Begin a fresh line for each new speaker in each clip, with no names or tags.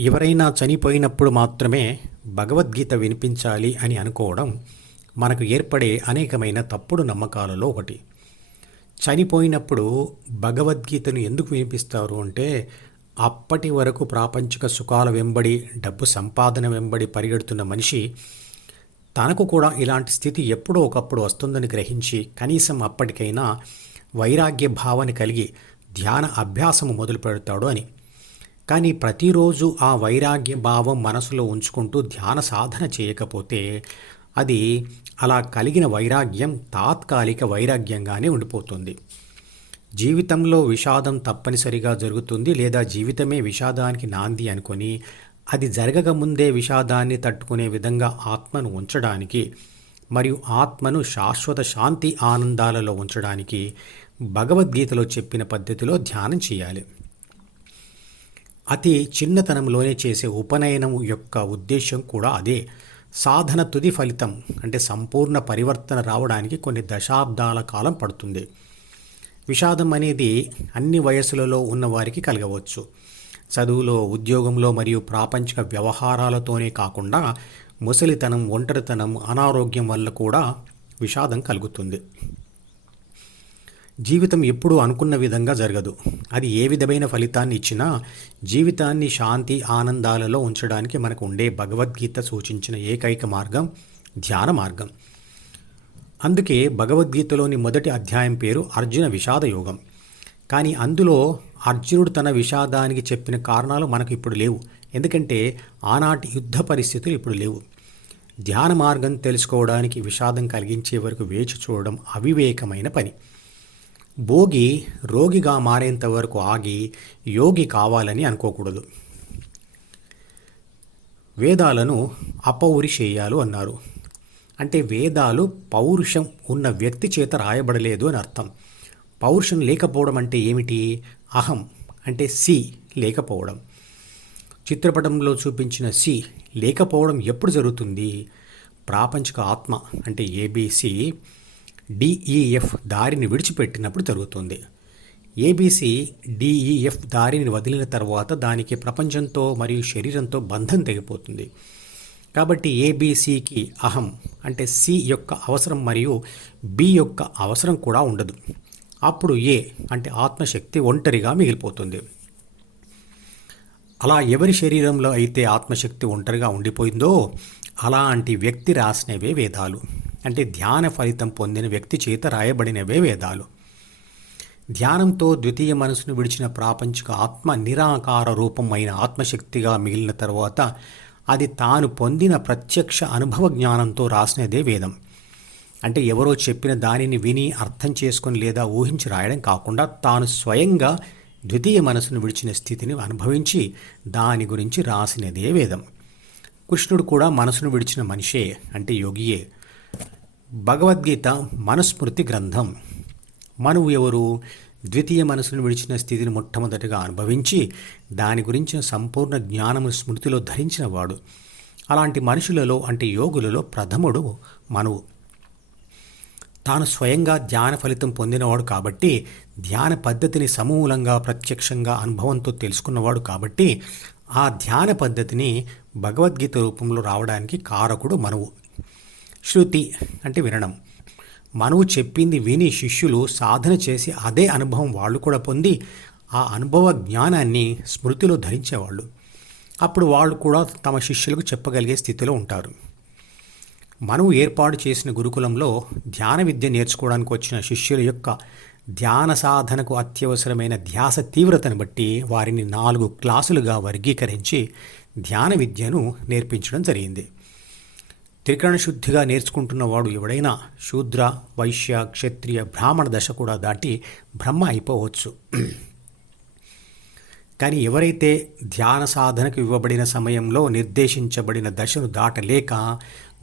ఎవరైనా చనిపోయినప్పుడు మాత్రమే భగవద్గీత వినిపించాలి అని అనుకోవడం మనకు ఏర్పడే అనేకమైన తప్పుడు నమ్మకాలలో ఒకటి. చనిపోయినప్పుడు భగవద్గీతను ఎందుకు వినిపిస్తారు అంటే అప్పటి వరకు ప్రాపంచిక సుఖాల వెంబడి డబ్బు సంపాదన వెంబడి పరిగెడుతున్న మనిషి తనకు కూడా ఇలాంటి స్థితి ఎప్పుడో ఒకప్పుడు వస్తుందని గ్రహించి కనీసం అప్పటికైనా వైరాగ్య భావన కలిగి ధ్యాన అభ్యాసము మొదలు పెడతాడు అని. కానీ ప్రతిరోజు ఆ వైరాగ్య భావం మనసులో ఉంచుకుంటూ ధ్యాన సాధన చేయకపోతే అది అలా కలిగిన వైరాగ్యం తాత్కాలిక వైరాగ్యంగానే ఉండిపోతుంది. జీవితంలో విషాదం తప్పనిసరిగా జరుగుతుంది లేదా జీవితమే విషాదానికి నాంది అనుకొని అది జరగక ముందే విషాదాన్ని తట్టుకునే విధంగా ఆత్మను ఉంచడానికి మరియు ఆత్మను శాశ్వత శాంతి ఆనందాలలో ఉంచడానికి భగవద్గీతలో చెప్పిన పద్ధతిలో ధ్యానం చేయాలి. అతి చిన్నతనంలోనే చేసే ఉపనయనం యొక్క ఉద్దేశం కూడా అదే. సాధన తుది ఫలితం అంటే సంపూర్ణ పరివర్తన రావడానికి కొన్ని దశాబ్దాల కాలం పడుతుంది. విషాదం అనేది అన్ని వయసులలో ఉన్నవారికి కలగవచ్చు. చదువులో ఉద్యోగంలో మరియు ప్రాపంచిక వ్యవహారాలతోనే కాకుండా ముసలితనం ఒంటరితనం అనారోగ్యం వల్ల కూడా విషాదం కలుగుతుంది. జీవితం ఎప్పుడూ అనుకున్న విధంగా జరగదు. అది ఏ విధమైన ఫలితాన్ని ఇచ్చినా జీవితాన్ని శాంతి ఆనందాలలో ఉంచడానికి మనకు ఉండే భగవద్గీత సూచించిన ఏకైక మార్గం ధ్యాన మార్గం. అందుకే భగవద్గీతలోని మొదటి అధ్యాయం పేరు అర్జున విషాద యోగం కానీ అందులో అర్జునుడు తన విషాదానికి చెప్పిన కారణాలు మనకు ఇప్పుడు లేవు. ఎందుకంటే ఆనాటి యుద్ధ పరిస్థితులు ఇప్పుడు లేవు. ధ్యాన మార్గం తెలుసుకోవడానికి విషాదం కలిగించే వరకు వేచి చూడడం అవివేకమైన పని. భోగి రోగిగా మారేంత వరకు ఆగి యోగి కావాలని అనుకోకూడదు. వేదాలను అపౌరిశేయాలు అన్నారు. అంటే వేదాలు పౌరుషం ఉన్న వ్యక్తి చేత రాయబడలేదు అని అర్థం. పౌరుషం లేకపోవడం అంటే ఏమిటి? అహం అంటే సి లేకపోవడం. చిత్రపటంలో చూపించిన సి లేకపోవడం ఎప్పుడు జరుగుతుంది? ప్రాపంచిక ఆత్మ అంటే ఏబీసీ డిఈఎఫ్ దారిని విడిచిపెట్టినప్పుడు జరుగుతుంది. ఏబీసీ డిఈఎఫ్ దారిని వదిలిన తర్వాత దానికి ప్రపంచంతో మరియు శరీరంతో బంధం తెగిపోతుంది. కాబట్టి ఏబీసీకి అహం అంటే సి యొక్క అవసరం మరియు బి యొక్క అవసరం కూడా ఉండదు. అప్పుడు ఏ అంటే ఆత్మశక్తి ఒంటరిగా మిగిలిపోతుంది. అలా ఎవరి శరీరంలో అయితే ఆత్మశక్తి ఒంటరిగా ఉండిపోయిందో అలాంటి వ్యక్తి రాసినవే వేదాలు. అంటే ధ్యాన ఫలితం పొందిన వ్యక్తి చేత రాయబడినవే వేదాలు. ధ్యానంతో ద్వితీయ మనసును విడిచిన ప్రాపంచిక ఆత్మ నిరాకార రూపమైన ఆత్మశక్తిగా మిగిలిన తర్వాత అది తాను పొందిన ప్రత్యక్ష అనుభవ జ్ఞానంతో రాసినదే వేదం. అంటే ఎవరో చెప్పిన దానిని విని అర్థం చేసుకొని లేదా ఊహించి రాయడం కాకుండా తాను స్వయంగా ద్వితీయ మనసును విడిచిన స్థితిని అనుభవించి దాని గురించి రాసినదే వేదం. కృష్ణుడు కూడా మనసును విడిచిన మనిషే అంటే యోగియే. భగవద్గీత మనుస్మృతి గ్రంథం. మనవు ఎవరు? ద్వితీయ మనసును విడిచిన స్థితిని మొట్టమొదటిగా అనుభవించి దాని గురించిన సంపూర్ణ జ్ఞానము స్మృతిలో ధరించిన వాడు అలాంటి మనుషులలో అంటే యోగులలో ప్రథముడు మనవు. తాను స్వయంగా ధ్యాన ఫలితం పొందినవాడు కాబట్టి ధ్యాన పద్ధతిని సమూలంగా ప్రత్యక్షంగా అనుభవంతో తెలుసుకున్నవాడు కాబట్టి ఆ ధ్యాన పద్ధతిని భగవద్గీత రూపంలో రావడానికి కారకుడు మనవు. శృతి అంటే వినడం. మనవు చెప్పింది విని శిష్యులు సాధన చేసి అదే అనుభవం వాళ్ళు కూడా పొంది ఆ అనుభవ జ్ఞానాన్ని స్మృతిలో ధరించేవాళ్ళు. అప్పుడు వాళ్ళు కూడా తమ శిష్యులకు చెప్పగలిగే స్థితిలో ఉంటారు. మనవు ఏర్పాటు చేసిన గురుకులంలో ధ్యాన విద్య నేర్చుకోవడానికి వచ్చిన శిష్యుల యొక్క ధ్యాన సాధనకు అత్యవసరమైన ధ్యాస తీవ్రతను బట్టి వారిని నాలుగు క్లాసులుగా వర్గీకరించి ధ్యాన విద్యను నేర్పించడం జరిగింది. త్రికరణ శుద్ధిగా నేర్చుకుంటున్నవాడు ఎవడైనా శూద్ర వైశ్య క్షత్రియ బ్రాహ్మణ దశ కూడా దాటి బ్రహ్మ అయిపోవచ్చు. కానీ ఎవరైతే ధ్యాన సాధనకు ఇవ్వబడిన సమయంలో నిర్దేశించబడిన దశను దాటలేక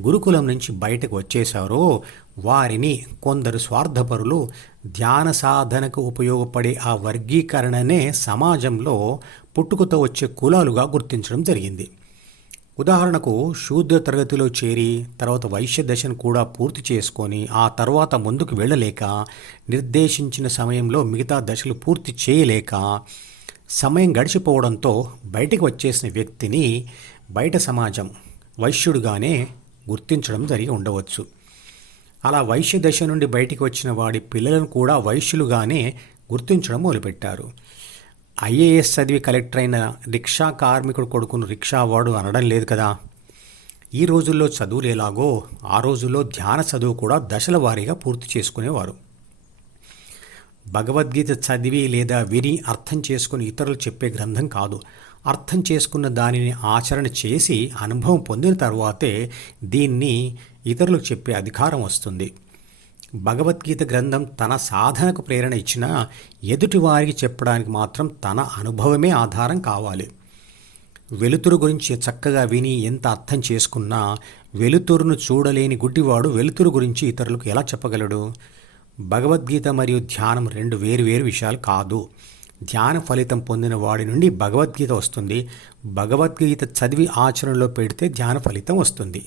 గురుకులం నుంచి బయటకు వచ్చేశారో వారిని కొందరు స్వార్థపరులు ధ్యాన సాధనకు ఉపయోగపడే ఆ వర్గీకరణనే సమాజంలో పుట్టుకతో వచ్చే కులాలుగా గుర్తించడం జరిగింది. ఉదాహరణకు శూద్ర తరగతిలో చేరి తర్వాత వైశ్య దశను కూడా పూర్తి చేసుకొని ఆ తర్వాత ముందుకు వెళ్ళలేక నిర్దేశించిన సమయంలో మిగతా దశలు పూర్తి చేయలేక సమయం గడిచిపోవడంతో బయటికి వచ్చేసిన వ్యక్తిని బయట సమాజం వైశ్యుడుగానే గుర్తించడం జరిగి ఉండవచ్చు. అలా వైశ్య దశ నుండి బయటికి వచ్చిన వాడి పిల్లలను కూడా వైశ్యులుగానే గుర్తించడం మొదలుపెట్టారు. ఐఏఎస్ చదివి కలెక్టర్ అయిన రిక్షా కార్మికుడు కొడుకును రిక్షా వాడు అనడం లేదు కదా. ఈ రోజుల్లో చదువులు ఎలాగో ఆ రోజుల్లో ధ్యాన చదువు కూడా దశల వారీగా పూర్తి చేసుకునేవారు. భగవద్గీత చదివి లేదా విని అర్థం చేసుకుని ఇతరులు చెప్పే గ్రంథం కాదు. అర్థం చేసుకున్న దానిని ఆచరణ చేసి అనుభవం పొందిన తర్వాతే దీన్ని ఇతరులకు చెప్పే అధికారం వస్తుంది. భగవద్గీత గ్రంథం తన సాధనకు ప్రేరణ ఇచ్చినా ఎదుటి వారికి చెప్పడానికి మాత్రం తన అనుభవమే ఆధారం కావాలి. వెలుతురు గురించి చక్కగా విని ఎంత అర్థం చేసుకున్నా వెలుతురును చూడలేని గుడ్డివాడు వెలుతురు గురించి ఇతరులకు ఎలా చెప్పగలడు? భగవద్గీత మరియు ధ్యానం రెండు వేరు వేరు విషయాలు కాదు. ధ్యాన ఫలితం పొందిన వాడి నుండి భగవద్గీత వస్తుంది. భగవద్గీత చదివి ఆచరణలో పెడితే ధ్యాన ఫలితం వస్తుంది.